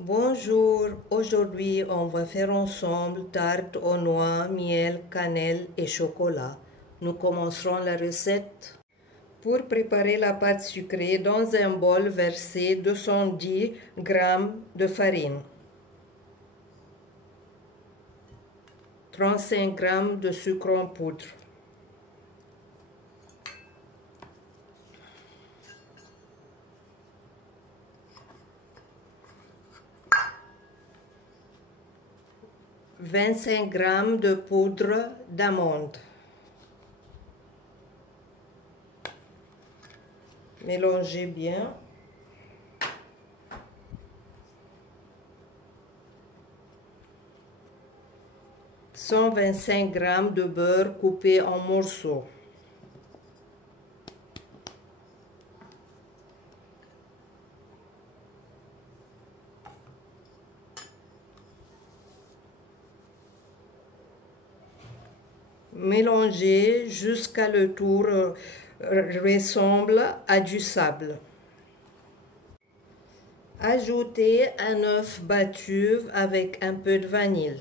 Bonjour, aujourd'hui on va faire ensemble tarte aux noix, miel, cannelle et chocolat. Nous commencerons la recette. Pour préparer la pâte sucrée, dans un bol, versez 210 g de farine, 35 g de sucre en poudre, 25 g de poudre d'amande. Mélangez bien. « 125 g de beurre coupé en morceaux. Mélangez jusqu'à le tout ressemble à du sable. Ajoutez un œuf battu avec un peu de vanille.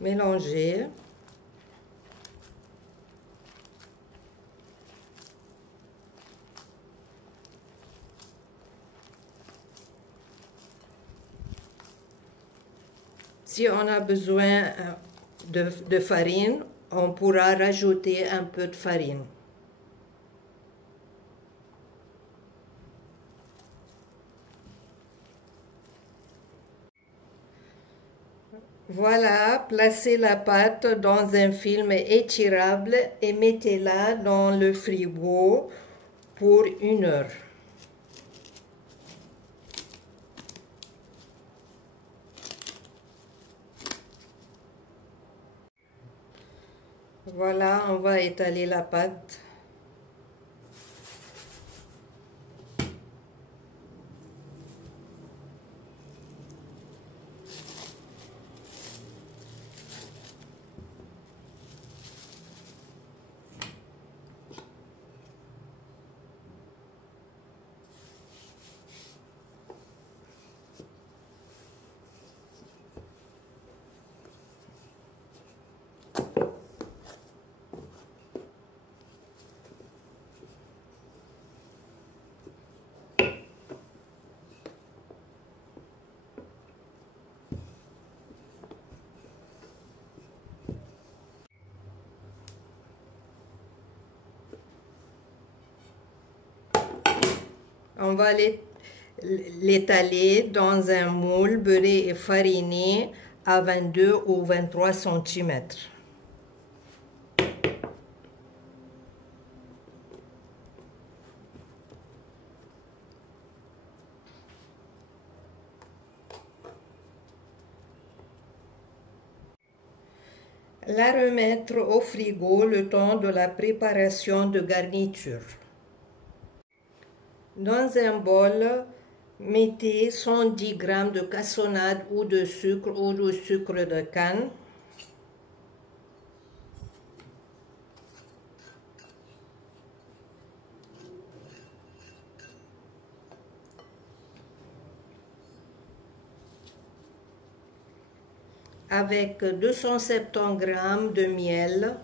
Mélangez. Si on a besoin de farine, on pourra rajouter un peu de farine. Voilà, placez la pâte dans un film étirable et mettez-la dans le frigo pour 1 heure. Voilà, on va étaler la pâte. On va l'étaler dans un moule beurré et fariné à 22 ou 23 cm. La remettre au frigo le temps de la préparation de garniture. Dans un bol, mettez 110 g de cassonade ou de sucre de canne. Avec 270 g de miel.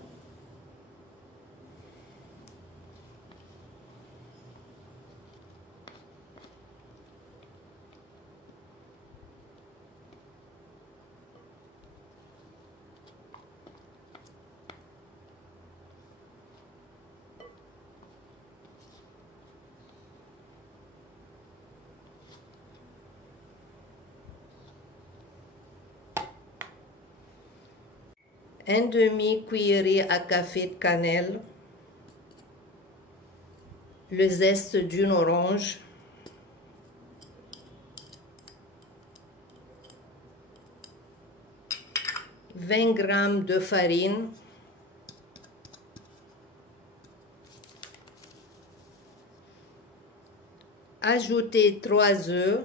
Un demi-cuillerée à café de cannelle, le zeste d'une orange, 20 g de farine, ajoutez 3 œufs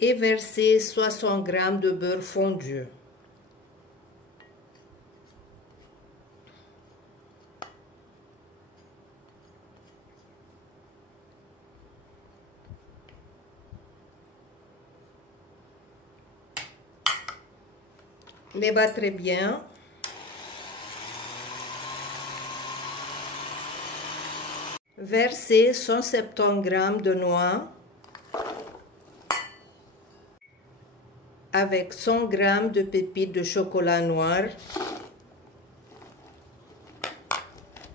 et versez 60 g de beurre fondu. Les battrez bien. Versez 170 g de noix avec 100 g de pépites de chocolat noir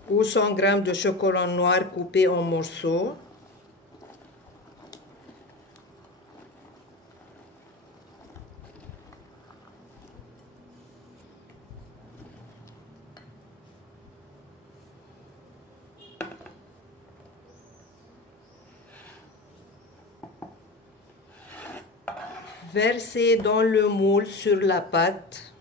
ou 100 g de chocolat noir coupé en morceaux. Versez dans le moule sur la pâte.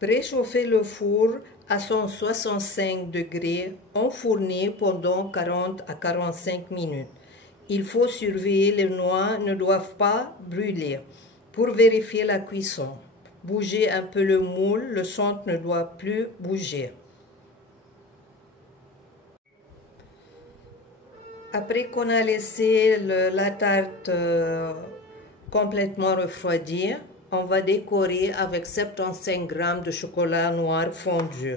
Préchauffez le four à 165 degrés, enfournez pendant 40 à 45 minutes. Il faut surveiller, les noix ne doivent pas brûler. Pour vérifier la cuisson, bougez un peu le moule, le centre ne doit plus bouger. Après qu'on a laissé la tarte complètement refroidie, on va décorer avec 75 g de chocolat noir fondu.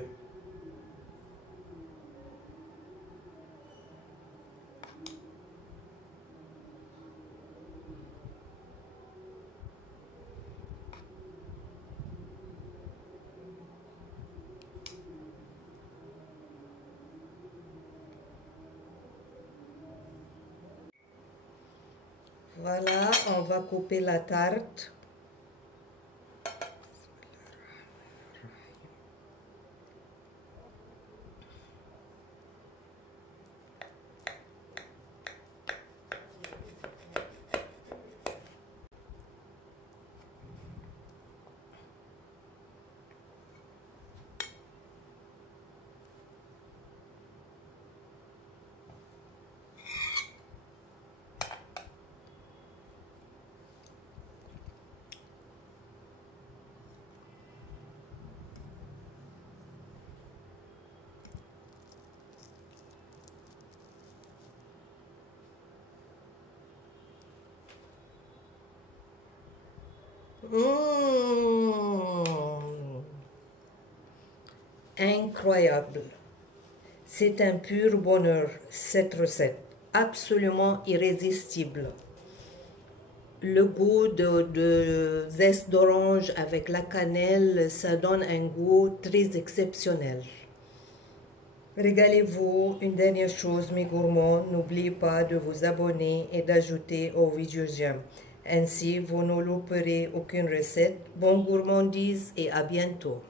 Voilà, on va couper la tarte. Incroyable. C'est un pur bonheur, cette recette, absolument irrésistible. Le goût de zeste d'orange avec la cannelle, ça donne un goût très exceptionnel. Régalez-vous. Une dernière chose, mes gourmands, n'oubliez pas de vous abonner et d'ajouter aux vidéos j'aime. Ainsi, vous ne louperez aucune recette. Bonne gourmandise et à bientôt.